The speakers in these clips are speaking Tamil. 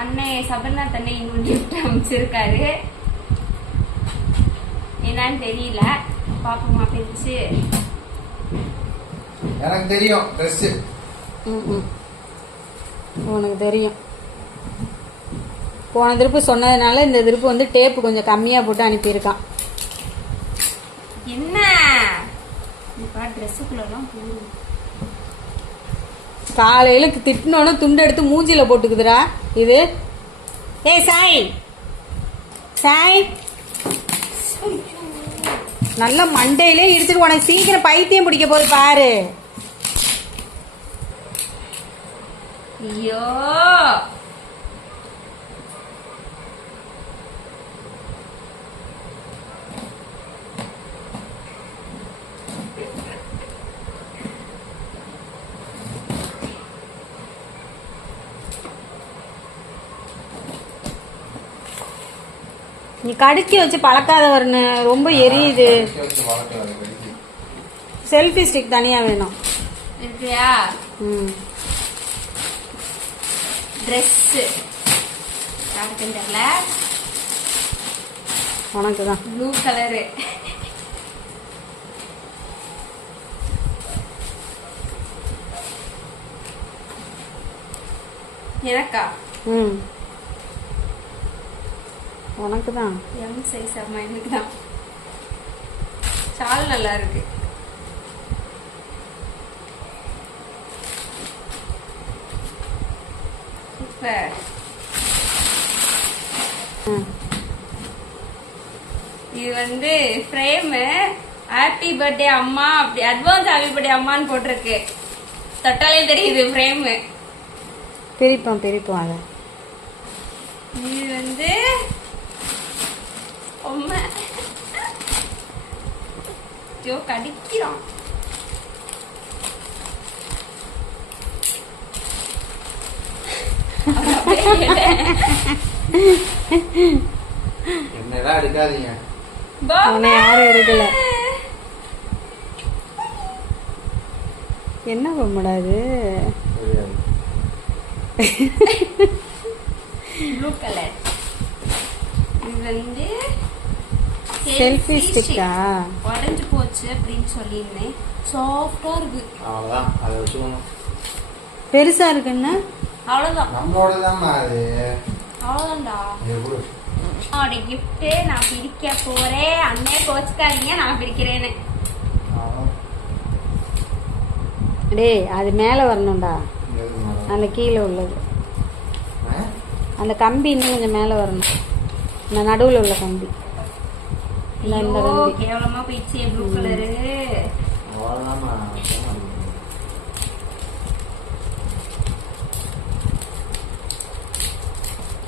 அண்ணே சபர்நாத் அண்ணே இன்னும் கிஃப்ட் அமைச்சிருக்காரு. என்னன்னு தெரியல, பாப்போமா பிரிச்சு. எனக்கு தெரியும் ட்ரெஸ். உனக்கு தெரியும். போன திருப்பு சொன்னதுனால இந்த திருப்பு வந்து டேப்பு கொஞ்சம் கம்மியா போட்டு அனுப்பியிருக்கான். என்ன ட்ரெஸ்ஸுக்குள்ளலாம் போடு. காலையில திட்டினோன்னு துண்டு எடுத்து மூஞ்சில போட்டுக்குதுடா இது. ஏய் சாய் சாய், நல்ல மண்டையிலே இடிச்சிட்டு உனக்கு சீக்கிரம் பைத்தியம் பிடிக்க போது பாரு. ஐயோ நீ கடுக்கி வச்சு பழக்காதவர்னு ரொம்ப எரியுது. செல்ஃபி ஸ்டிக் தனியா வேணும். இருக்கியா? ட்ரெஸ் யாருக்குன்னு தெரியல, உனக்கு தான். Blue colour. எனக்கா? உனக்கு தான். எம் சைஸ் அம்மா எனக்கு தான். ஷால் நல்லா இருக்கு. சூப்பர். இது வந்து ஃப்ரேமு. ஹாப்பி பர்த்டே அம்மா, அப்படி அட்வான்ஸ் ஹாப்பி பர்த்டே அம்மான்னு போட்டிருக்கு. தொட்டாலே தெரியுது ஃப்ரேமு. பிரிப்போம் பிரிப்போம் அதை. இது வந்து கடிக்கிறான். என்னடா எடுக்காதீங்க. யாரும் எடுக்கல. என்ன பொம்மடாது? Blue colour. இது வந்து செல்ஃபி ஸ்டிக்கா? உடஞ்சு போச்சு அப்படின்னு சொல்லியிருந்தேன். சாஃப்டா இருக்கு. அவ்வளவுதான், அதை வச்சுக்கணும். பெருசா இருக்குன்னா அவ்வளவுதான். நம்மளோடதாம்மா அது. அவ்வளவுதான்டா. அவனோட கிஃப்ட் நான் பிரிக்க போறேன். அண்ணே கோச்சுக்காதீங்க, நான் பிரிக்கிறேன்னு. டேய் அது மேல வரணும்டா. அந்த கீழே உள்ளது அந்த கம்பி இன்னும் கொஞ்சம் மேல வரணும். இந்த நடுவுல உள்ள கம்பி. கேவலமா போயிடுச்சு ப்ளூ கலரு.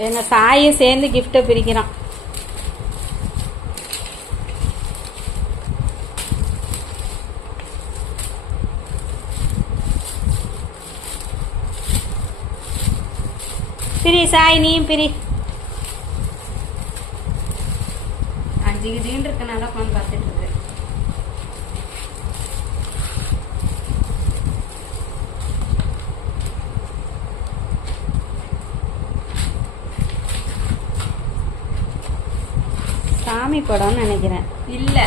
எங்க சாயை சேர்ந்து கிஃப்ட பிரிக்கிறான். பிரி சாய், நீயும் பிரி. திடீர்னு இருக்கனால உட்காந்து பார்த்துட்டு இருக்கு. சாமி படம்னு நினைக்கிறேன். இல்ல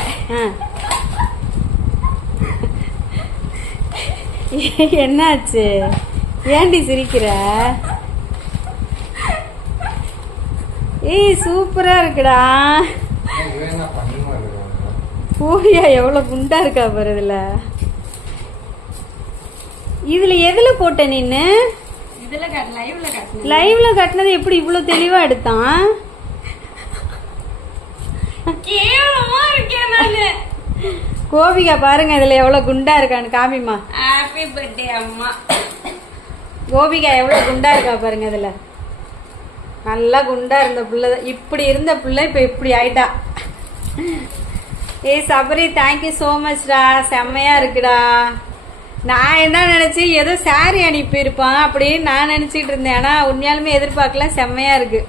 என்னாச்சு? ஏண்டி சிரிக்கிற? ஏய் சூப்பரா இருக்குடா. பூரியா எவ்வளவு குண்டா இருக்கா பாரு. இதுல எதுல போட்ட நின்னு? லைவ்ல கட்டினது எப்படி இவ்வளவு தெளிவா எடுத்தான்? கேவலமா இருக்கேன் நானு. கோபிகா பாருங்க இதுல எவ்வளவு குண்டா இருக்கான்னு காமிமா. ஹாப்பி பர்த்டே அம்மா. கோபிகா எவ்வளவு குண்டா இருக்கா பாருங்க. இதுல நல்லா குண்டா இருந்த புள்ள, இப்படி இருந்த புள்ள இப்ப இப்படி ஆயிட்டா. ஏய் சபரி, தேங்க்யூ சோ மச்டா. செம்மையா இருக்குடா. நான் என்ன நினைச்சு ஏதோ சாரி அனுப்பி இருப்பான் அப்படின்னு நான் நினைச்சிட்டு இருந்தேன். ஆனா உண்மையாலுமே எதிர்பார்க்கல. செம்மையா இருக்கு.